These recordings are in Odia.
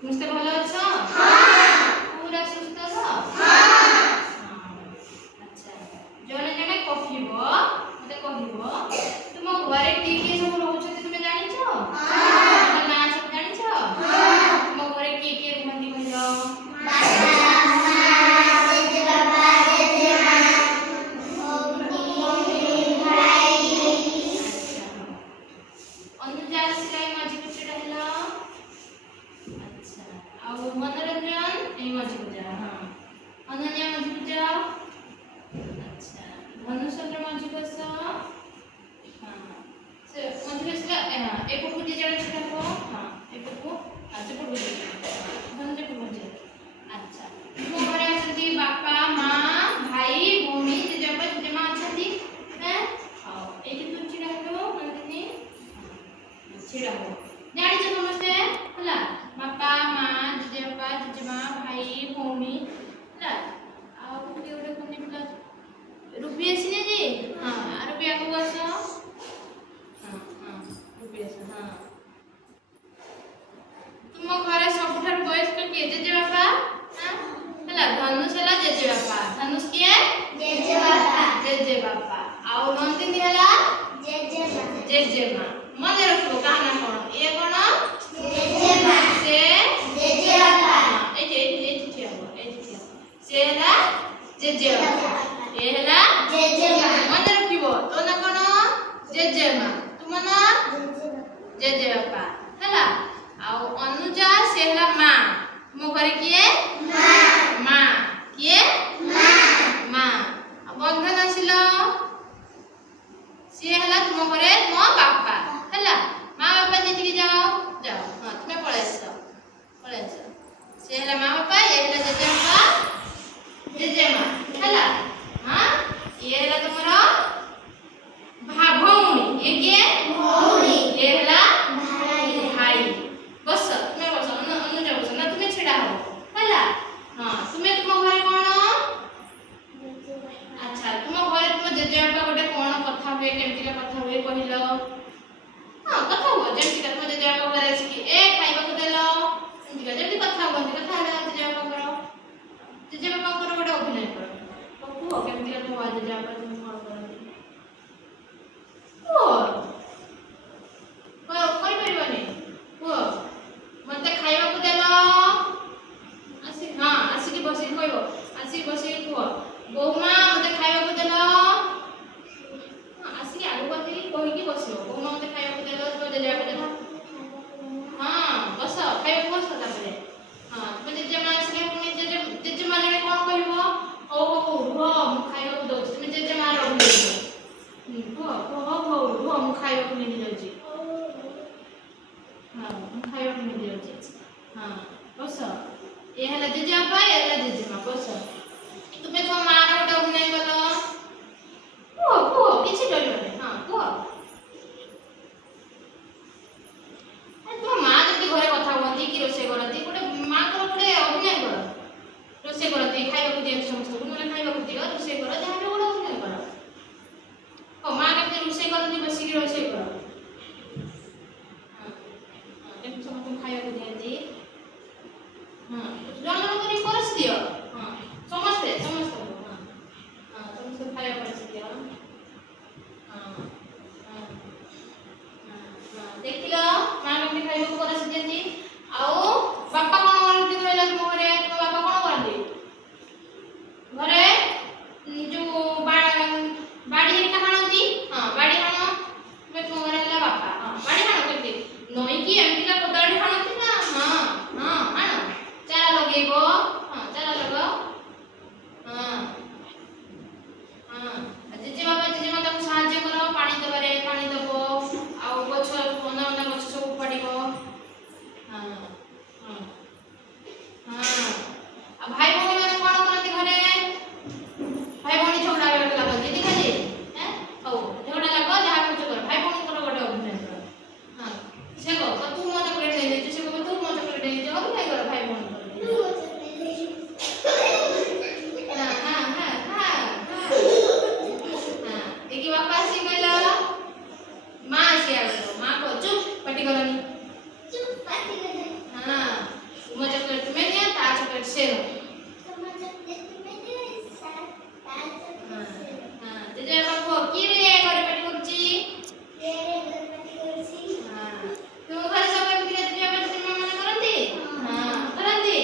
ସମସ୍ତେ ଭଲ ଅଛ? ପୁରା ସୁସ୍ଥ ତ? ଆଚ୍ଛା, ଜଣେ ଜଣେ କହିବ, ମତେ କହିବ ତୁମ ଘରେ କିଏ କିଏ ସବୁ ରହୁଛନ୍ତି ତୁମେ ଜାଣିଛ? ତୁମ ନାଁ ସବୁ ଜାଣିଛ? ତୁମ ଘରେ କିଏ କିଏ ରୁହନ୍ତି କହିଲ? ଅନୁଜା ଆସିଲା ଏଇ ମଝିକୁ ଛିଡ଼ା ହେଲ। ଆଚ୍ଛା, ଆଉ ମନୋରଞ୍ଜନ ଏଇ ମଝିକୁ ଯାଅ। ହଁ, ଅନନ୍ୟା ମଝିକୁ ଯାଅ। ଆଚ୍ଛା, ଧନୁଚନ୍ଦ୍ର ମଝିକୁ ଆସ। ହଁ, ସେ ମଝିକୁ ଆସିଲା। ଏପଟକୁ ଦି ଜଣ ଛିଡ଼ା ହୁଅ। ହଁ, ଏପଟକୁ ସେପଟକୁ ଧନୁଚନ୍ଦ୍ର ମଝିରେ। ଆଚ୍ଛା, ମୋ ଘରେ ଅଛନ୍ତି ବାପା, ମା, ଭାଇ, ଭଉଣୀ, ଜେଜେବାପା, ଜେଜେମା ଅଛନ୍ତି। ହଉ, ଏଇଠି ତୁ ଛିଡ଼ା ହେଲୁ ନନ୍ଦିନୀ। ଛିଡ଼ା ହୁଅ। ଜାଣିଛ ସମସ୍ତେ ହେଲା, ବାପା, ମା, ଜେଜେବାପା, ଜେଜେମା, ଭାଇ, ଭଉଣୀ ହେଲା। ଆଉ କିଏ ଗୋଟେ କୁନି ପିଲା ରୁବି ଆସିନି ଯେ? ହଁ, ରୁବି ଆଗକୁ ଆସ। ରୁବି ଆସ। ହଁ, ତୁମ ଘରେ ସବୁଠାରୁ ବୟସ୍କ କିଏ? ଜେଜେବାପା। ହେଲା, ଧନୁଷ ହେଲା ଜେଜେବାପା। ଧନୁଷ କିଏ? ଜେଜେବାପା। ଆଉ ନନ୍ଦିନୀ ହେଲା ଜେଜେମା। ମନେ ରଖିବ କାହା ନା କଣ? ଇଏ କଣ? ସେ ଏଇଠି ଠିଆ ହୁଅ। ସେ ହେଲା ଜେଜେବାପା। ଏ ହେଲା ମନେ ରଖିବ। ତୋ ନା କଣ? ଜେଜେମା। ତୁମ ନା? ଜେଜେବାପା। ହେଲା, ଆଉ ଅନୁଜା ସେ ହେଲା ମା। ତୁମ ଘରେ କିଏ? ମା। କିଏ? ମା। ଆଉ ବନ୍ଧନ ଆସିଲ, ସିଏ ହେଲା ତୁମ ଘରେ ମୋ ବାପା। ହେଲା, ମା ବାପା ଯେତିକି ଯାଅ। ହଁ, ତୁମେ ପଳେଇ ଆସ। ସେ ହେଲା ମା ବାପା, ଏ ହେଲା ଜେଜେବାପା, ଜେଜେମା। ହେଲା, ହଁ, ଇଏ ହେଲା ତୁମର ଭଉଣୀ। ଇଏ କିଏ? ଇଏ ହେଲା ଭାଇ। ବସ, ତୁମେ ବସ। ଅନୁଜା ବସ। ନା ତୁମେ ଛିଡ଼ା ହବ। ହେଲା, ହଁ, ତୁମେ ତୁମ ଘରେ କଣ? ଆଚ୍ଛା, ତୁମ ଘରେ ତୁମ ଜେଜେବାପା ଗୋଟେ କଣ କଥା ହୁଏ? କେମିତିକା କଥା ହୁଏ କହିଲ? ହଁ, କଥା ହୁଅ ଯେମିତିକା ତୁମ ଜେଜେବାପା ଘରେ ଆସିକି ଖାଇବାକୁ ଦେଲ, ଯେମିତି କଥା ହୁଅନ୍ତି। କଥା ହେଲା ଜେଜେବାପାଙ୍କର ଗୋଟେ ଅଭିନୟ କର। କୁହ କେମିତିକା ତୁମ ଜେଜେବାପା ତୁମକୁ କଣ କରନ୍ତି? କୁହ, କହିପାରିବନି? କୁହ, ମତେ ଖାଇବାକୁ ଦେଲ। ଆସିକି ବସିକି କହିବ। ଆସିକି ବସିକି କୁହ, ବୋଉମା ମତେ ଖାଇବାକୁ ଦେଲ। ଆସିକି ଆଗକୁ ଆସିକି କହିକି ବସିବ। ବୋଉମା ମତେ ଖାଇବାକୁ ଦେଲ। ତୁମ ଜେଜେବାପା ଦେଲ। ହଁ, ବସ, ଖାଇବାକୁ ବସ। ତାପରେ ହଁ, ତୁମ ଜେଜେମା ଆସିଲେ ପୁଣି ଜେଜେମା ଜଣେ କଣ କହିବ? ହଉ ରୁହ, ମୁଁ ଖାଇବାକୁ ଦଉଛି। ତୁମେ ଜେଜେମାର ଅଭିନୟ କର। ହଉ ରୁହ, ମୁଁ ଖାଇବାକୁ ନେଇକି ଯାଉଛି। ହଁ, ମୁଁ ଖାଇବାକୁ ନେଇକି ଯାଉଛି। ହଁ, ବସ। ଏ ହେଲା ଜେଜେବାପା, ଏ ହେଲା ଜେଜେମା। ବସ। ତୁମେ ତୁମ ମାର ଗୋଟେ ଅଭିନୟ କଲ। କୁହ, କିଛି ଡରିବନି। ହଁ, କୁହ। ତୁମ ମା ଯଦି ଘରେ କଥା ହୁଅନ୍ତି କି ରୋଷେଇ କରନ୍ତି, ଗୋଟେ ମାଙ୍କର ଗୋଟେ ଅଭିନୟ କର। ରୋଷେଇ କରନ୍ତି, ଖାଇବାକୁ ଦିଅନ୍ତି ସମସ୍ତଙ୍କୁ, ନହେଲେ ଖାଇବାକୁ ଦିଅ, ରୋଷେଇ କର, ଯାହା ବି ଗୋଟେ ଅଭିନୟ କର। ମା କେମିତି ରୋଷେଇ କରନ୍ତି, ବସିକି ରୋଷେଇ କର। କେମିତି ସମସ୍ତଙ୍କୁ ଖାଇବାକୁ ଦିଅନ୍ତି। ହଁ, ଜଣ କରି ପରସି ଦିଅ। ହଁ, ସମସ୍ତଙ୍କୁ ଖାଇବା ପରସି ଦିଅ। ଦେଖିଲ ମା କେମିତି ଖାଇବାକୁ ପରସି ଦିଅନ୍ତି। ଆଉ ବାପା କଣ କରନ୍ତି କହିଲ? ତୁମ ଘରେ ତୁମ ବାପା କଣ କରନ୍ତି? ଘରେ ଯୋଉ ବାଡ଼ି ହେରିକା ହାଣନ୍ତି। ହଁ, ବାଡ଼ି ହାଣ। ତୁମ ଘରେ ହେଲା ବାପା। ହଁ, ବାଡ଼ି ହାଣ କେମିତି? ନଈକି ଏମିତିକା କୋଦାଳ ହାଣନ୍ତି ନା? ହଁ, ହାଣ। ଚାରା ଲଗେଇବ। ହଁ, ଚାରା ଲଗାଅ। ଜେଜେବାପା ଜେଜେମା ତାକୁ ସାହାଯ୍ୟ କର ପାଣି ଦେବାରେ। ପାଣି ଦେବ, ଆଉ ଗଛ ଅନା ଗଛ ସବୁ ଉପାଡ଼ିବ। ଆଉ ଭାଇ ଭଉଣୀ ମାନେ କଣ କରନ୍ତି ଘରେ? ଭାଇ ଭଉଣୀ ଝଗଡ଼ା ଲାଗନ୍ତି। ଦେଖାଯାଏ। ହଉ, ଝଗଡ଼ା ଲାଗ, ଯାହା କରୁଛ କର। ଭାଇ ଭଉଣୀଙ୍କର ଗୋଟେ ଅଭିନୟ କର। ସେ କହ, ତୁ ମୋ ଚକୋଲେଟ୍ ନେଇଯାଇଛୁ। ସେ କହିବ, ତୁ ମୋ ଚକୋଲେଟ୍ ନେଇଯାଇଛୁ। ଅଭିନୟ କର ଭାଇ ଭଉଣୀଙ୍କର। देखी बापा आसी कहला, माँ आसी आगो। माँ को चुप, पाटी करनी। ପଛେର ଜେଜେବାପା କୁହ କିଏ ରେ ଘରେ ପାଟି କରୁଛି? ତୁମ ଘରେ ସବୁ ଏମିତି ଜେଜେବାପା ଜେଜେମା ମାନେ କରନ୍ତି? କରନ୍ତି।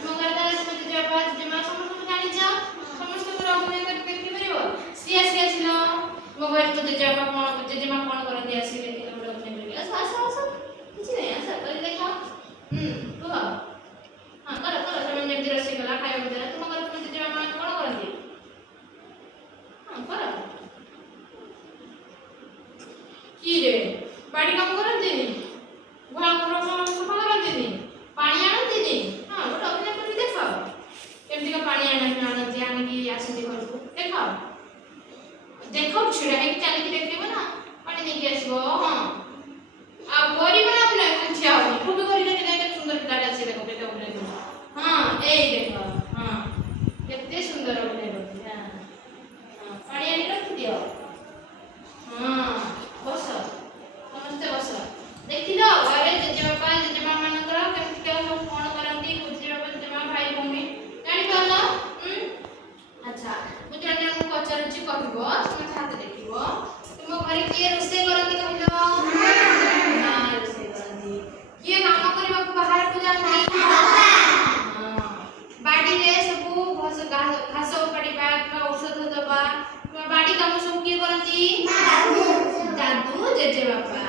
ତୁମ ଘରେ ତାହେଲେ ତୁମ ଜେଜେବାପା ଜେଜେମା ସମସ୍ତଙ୍କୁ ଜାଣିଛ? ସମସ୍ତଙ୍କର ଅଭିନୟ କରି ଦେଖିପାରିବ? ସିଏ ଆସିଲ ମୋ ଘରେ ତ ଜେଜେବାପା କଣ ଜେଜେମା କଣ କରନ୍ତି ଆସି ଦେଖିଲେ ଗୋଟେ ଅଭିନୟ କରିକି ଆସ ଆସ ଆସ କିଛି ନାହିଁ ଆସ କରି ଦେଖ କୁହ କର କର ସେମାନେ ଯେମିତି ରୋଷେଇ କଲା ଖାଇବାକୁ ଦେଲା ତୁମ ଘରେ ତୁମ ଜେଜେମା ମାନେ କଣ କରନ୍ତି? କର କି ରେ ବାଡ଼ି କାମ କରନ୍ତିନି? ଘର ସଫା କରନ୍ତିନି? ପାଣି ଆଣନ୍ତିନି? ଗୋଟେ ଅଭିନୟ କରିକି ଦେଖ କେମିତିକା ପାଣି ଆଣନ୍ତି ଆଣିକି ଆସନ୍ତି ଘରକୁ ଦେଖ ଦେଖ ଛିଡ଼ା ହେଇକି ଚାଲିକି ଦେଖେଇବ ନା ପାଣି ନେଇକି ଆସିବ ଆଉ କରିବ ନା ଅଭିନୟ ଇଚ୍ଛା ହବନି କୋଉଠି କରିକି କେତେ ସୁନ୍ଦର ପିଲାଟା ଅଛି ଦେଖ କେତେ ଅଭିନୟ କରୁଛି ଏଇ ଦେଖ କେତେ ସୁନ୍ଦର ଅଭିନୟ କରୁଛି ପାଣି ଆଣିକି ରଖିଦିଅ ବସ ସମସ୍ତେ ବସ ଦେଖିଲ ଘରେ ଜେଜେବାପା ଜେଜେମା ମାନଙ୍କର କେମିତି ସବୁ କଣ କରନ୍ତି ଜେଜେବାପା ଜେଜେମା ଭାଇ ଭଉଣୀ ଜାଣିପାରିଲ? ଆଚ୍ଛା ମୁଁ ଜଣେ ଜଣଙ୍କୁ ପଚାରୁଛି କହିବ ସମସ୍ତେ ହାତ ଦେଖିବ ତୁମ ଘରେ କିଏ ରୋଷେଇ କରନ୍ତି କହିଲ? ରୋଷେଇ କରନ୍ତି। କିଏ କାମ କରିବାକୁ ବାହାରକୁ ଯାଆନ୍ତି? ବାଡ଼ିରେ ସବୁ ଘାସ ଉପାଡ଼ିବା ଔଷଧ ଦେବା ବାଡ଼ି କାମ ସବୁ କିଏ କରନ୍ତି? ଦାଦୁ ଜେଜେବାପା